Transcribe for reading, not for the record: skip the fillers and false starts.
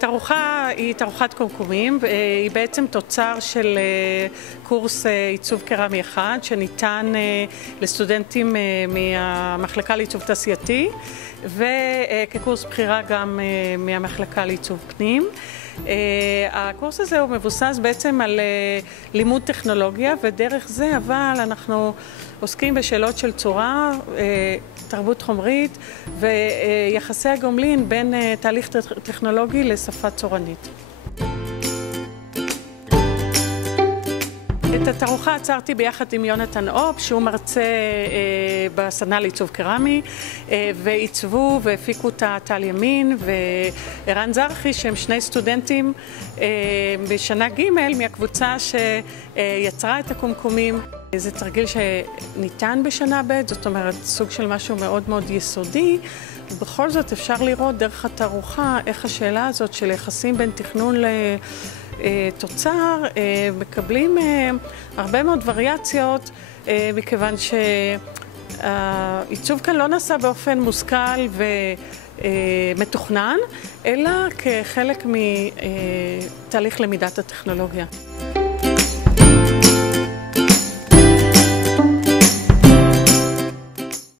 התערוכה היא תערוכת קומקומים, היא בעצם תוצר של קורס עיצוב קרמי אחד שניתן לסטודנטים מהמחלקה לעיצוב תעשייתי וכקורס בחירה גם מהמחלקה לעיצוב פנים. הקורס הזה הוא מבוסס בעצם על לימוד טכנולוגיה, ודרך זה אבל אנחנו עוסקים בשאלות של צורה, תרבות חומרית ויחסי הגומלין בין תהליך טכנולוגי לשפה צורנית. את התערוכה עצרתי ביחד עם יונתן אופ, שהוא מרצה בסדנה לעיצוב קרמי, ועיצבו והפיקו אותה טל ימין וערן זרחי, שהם שני סטודנטים בשנה ג' מהקבוצה שיצרה את הקומקומים. זה תרגיל שניתן בשנה ב', זאת אומרת סוג של משהו מאוד מאוד יסודי, ובכל זאת אפשר לראות דרך התערוכה איך השאלה הזאת של יחסים בין תכנון לתוצר מקבלים הרבה מאוד וריאציות, מכיוון שהעיצוב כאן לא נעשה באופן מושכל ומתוכנן, אלא כחלק מתהליך למידת הטכנולוגיה.